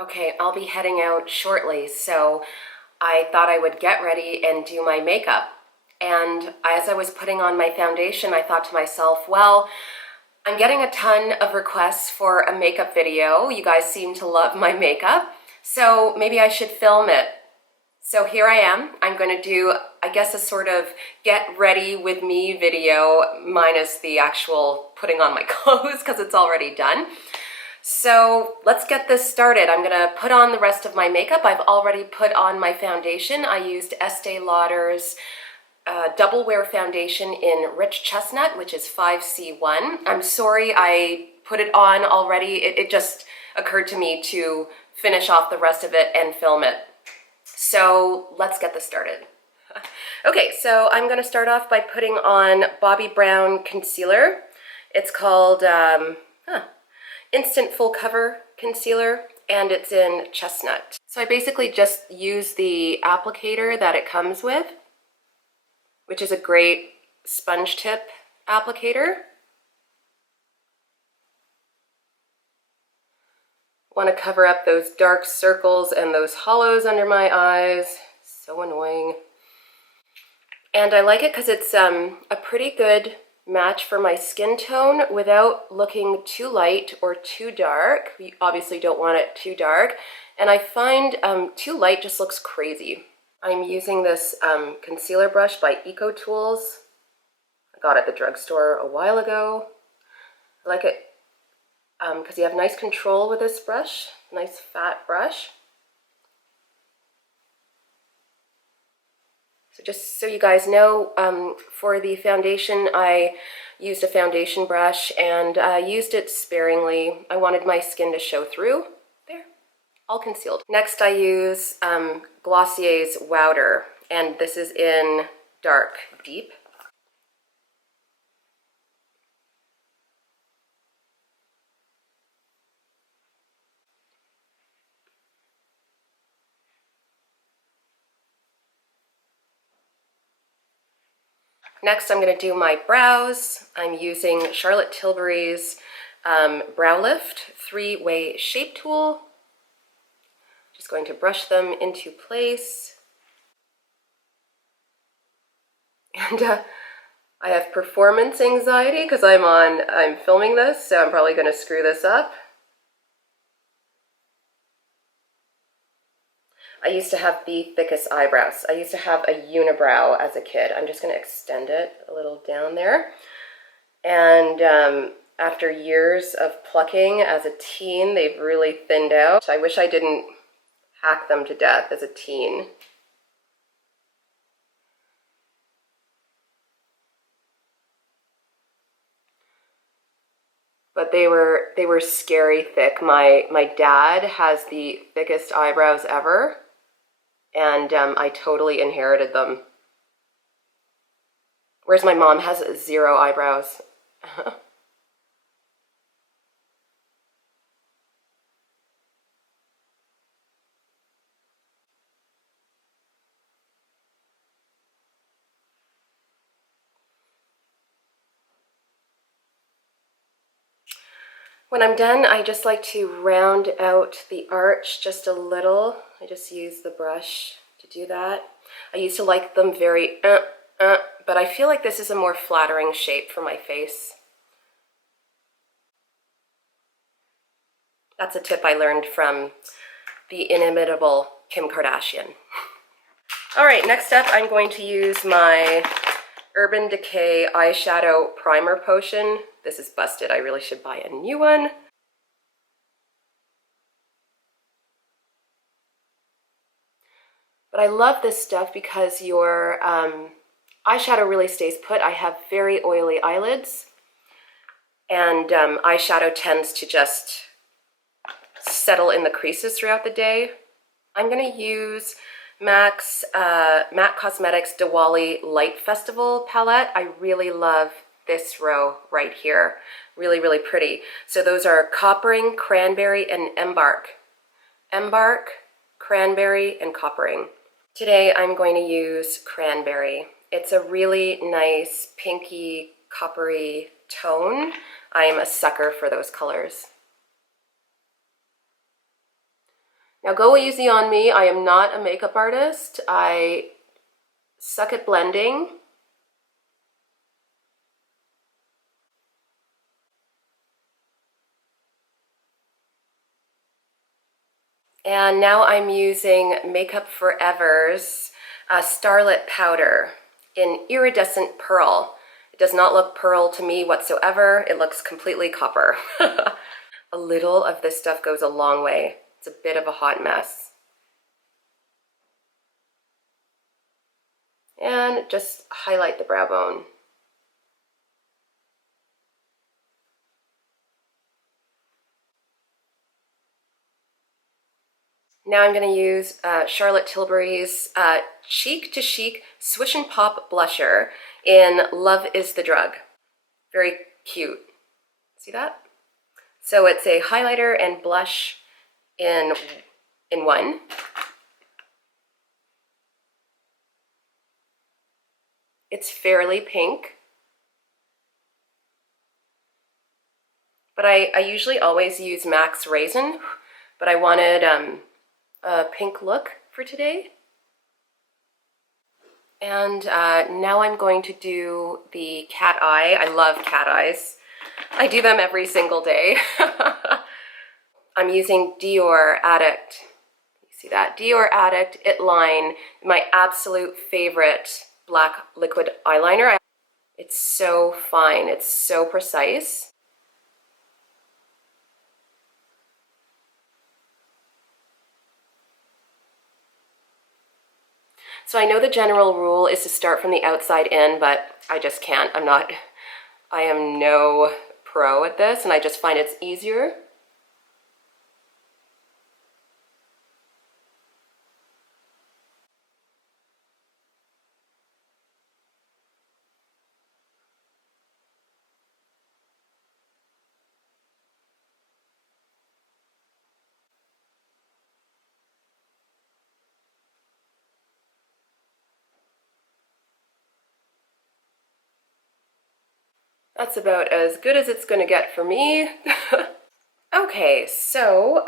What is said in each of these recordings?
Okay, I'll be heading out shortly, so I thought I would get ready and do my makeup. And as I was putting on my foundation, I thought to myself, well, I'm getting a ton of requests for a makeup video. You guys seem to love my makeup, so maybe I should film it. So here I am. I'm going to do, I guess, a sort of get ready with me video minus the actual putting on my clothes because it's already done. So let's get this started. I'm gonna put on the rest of my makeup. I've already put on my foundation. I used Estee Lauder's Double Wear Foundation in Rich Chestnut, which is 5C1. I'm sorry I put it on already. It just occurred to me to finish off the rest of it and film it. So let's get this started. Okay, so I'm gonna start off by putting on Bobbi Brown concealer. It's called, Instant Full Cover Concealer, and it's in Chestnut. So I basically just use the applicator that it comes with, which is a great sponge tip applicator. Want to cover up those dark circles and those hollows under my eyes. So annoying. And I like it because it's a pretty good match for my skin tone without looking too light or too dark. You obviously don't want it too dark. And I find too light just looks crazy. I'm using this concealer brush by Eco Tools. I got it at the drugstore a while ago. I like it because you have nice control with this brush, nice fat brush. So just so you guys know, for the foundation, I used a foundation brush and used it sparingly. I wanted my skin to show through. There, all concealed. Next, I use Glossier's Wowder, and this is in Dark Deep. Next, I'm going to do my brows. I'm using Charlotte Tilbury's Brow Lift 3-way shape tool. Just going to brush them into place. And I have performance anxiety because I'm filming this, so I'm probably going to screw this up. I used to have the thickest eyebrows. I used to have a unibrow as a kid. I'm just going to extend it a little down there. And after years of plucking as a teen, they've really thinned out. I wish I didn't hack them to death as a teen. But they were scary thick. My dad has the thickest eyebrows ever. And I totally inherited them. Whereas my mom has 0 eyebrows. When I'm done, I just like to round out the arch just a little. I just use the brush to do that. I used to like them very but I feel like this is a more flattering shape for my face. That's a tip I learned from the inimitable Kim Kardashian. All right, next up I'm going to use my Urban Decay eyeshadow primer potion. This is busted. I really should buy a new one. But I love this stuff because your eyeshadow really stays put. I have very oily eyelids, and eyeshadow tends to just settle in the creases throughout the day. I'm going to use MAC Cosmetics Diwali Light Festival palette. I really love this row right here. Really, really pretty. So those are Coppering, Cranberry, and Embark. Embark, Cranberry, and Coppering. Today I'm going to use Cranberry. It's a really nice pinky, coppery tone. I am a sucker for those colors. Now go easy on me. I am not a makeup artist. I suck at blending. And now I'm using Makeup Forever's Starlet Powder in Iridescent Pearl. It does not look pearl to me whatsoever. It looks completely copper. A little of this stuff goes a long way. It's a bit of a hot mess. And just highlight the brow bone. Now I'm going to use Charlotte Tilbury's Cheek to Chic Swish and Pop Blusher in Love is the Drug. Very cute. See that? So it's a highlighter and blush in one. It's fairly pink. But I usually always use Max Raisin, but I wanted a pink look for today. And now I'm going to do the cat eye. I love cat eyes. I do them every single day. I'm using Dior Addict. You see that? Dior Addict It Line, my absolute favorite black liquid eyeliner. It's so fine. It's so precise. So I know the general rule is to start from the outside in, but I just can't. I am no pro at this, and I just find it's easier. That's about as good as it's gonna get for me. Okay, so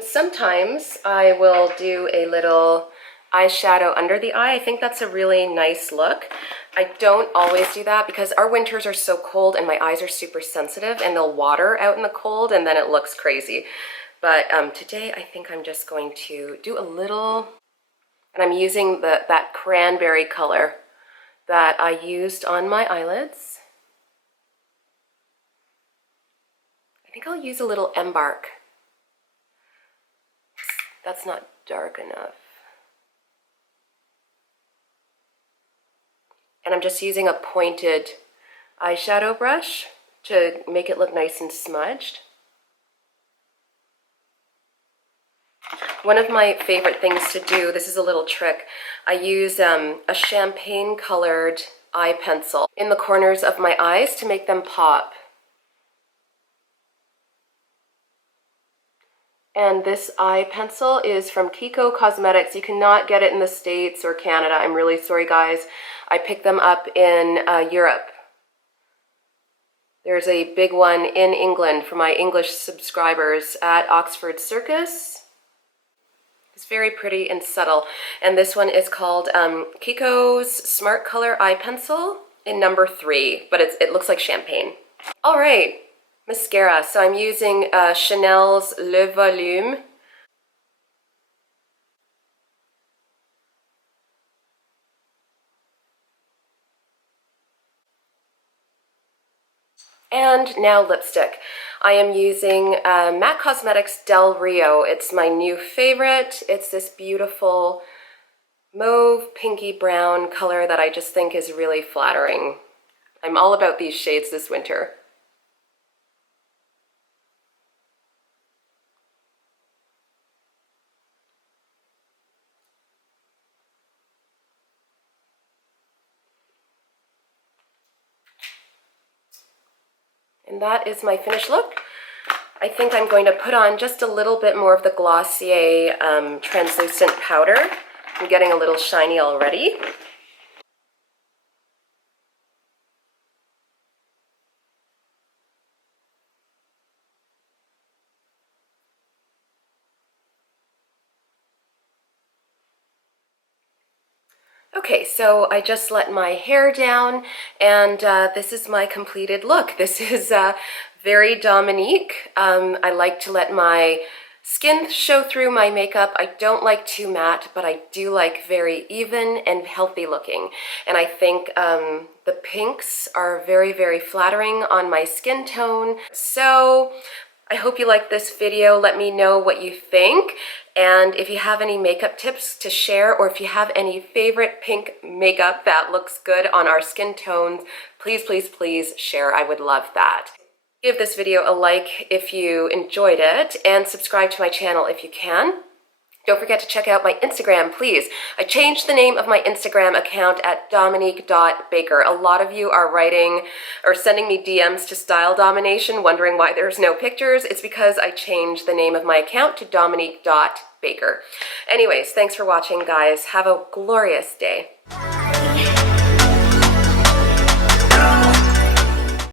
sometimes I will do a little eyeshadow under the eye. I think that's a really nice look. I don't always do that because our winters are so cold and my eyes are super sensitive and they'll water out in the cold and then it looks crazy. But today I think I'm just going to do a little, and I'm using that cranberry color that I used on my eyelids. I think I'll use a little Embark. That's not dark enough. And I'm just using a pointed eyeshadow brush to make it look nice and smudged. One of my favorite things to do, this is a little trick, I use a champagne colored eye pencil in the corners of my eyes to make them pop. And this eye pencil is from Kiko Cosmetics. You cannot get it in the States or Canada. I'm really sorry, guys. I picked them up in Europe. There's a big one in England for my English subscribers at Oxford Circus. It's very pretty and subtle. And this one is called Kiko's Smart Color Eye Pencil in number 3, but it looks like champagne. All right. Mascara. So I'm using Chanel's Le Volume. And now lipstick. I am using MAC Cosmetics Del Rio. It's my new favorite. It's this beautiful mauve, pinky brown color that I just think is really flattering. I'm all about these shades this winter. And that is my finished look. I think I'm going to put on just a little bit more of the Glossier translucent powder. I'm getting a little shiny already. Okay, so I just let my hair down, and this is my completed look. This is very Dominique. I like to let my skin show through my makeup. I don't like too matte, but I do like very even and healthy looking. And I think the pinks are very, very flattering on my skin tone. So I hope you liked this video. Let me know what you think. And if you have any makeup tips to share, or if you have any favorite pink makeup that looks good on our skin tones, please, please, please share. I would love that. Give this video a like if you enjoyed it, and subscribe to my channel if you can. Don't forget to check out my Instagram, please. I changed the name of my Instagram account at dominique.baker. A lot of you are writing or sending me DMs to Style Domination wondering why there's no pictures. It's because I changed the name of my account to dominique.baker. Anyways, thanks for watching, guys. Have a glorious day. Bye.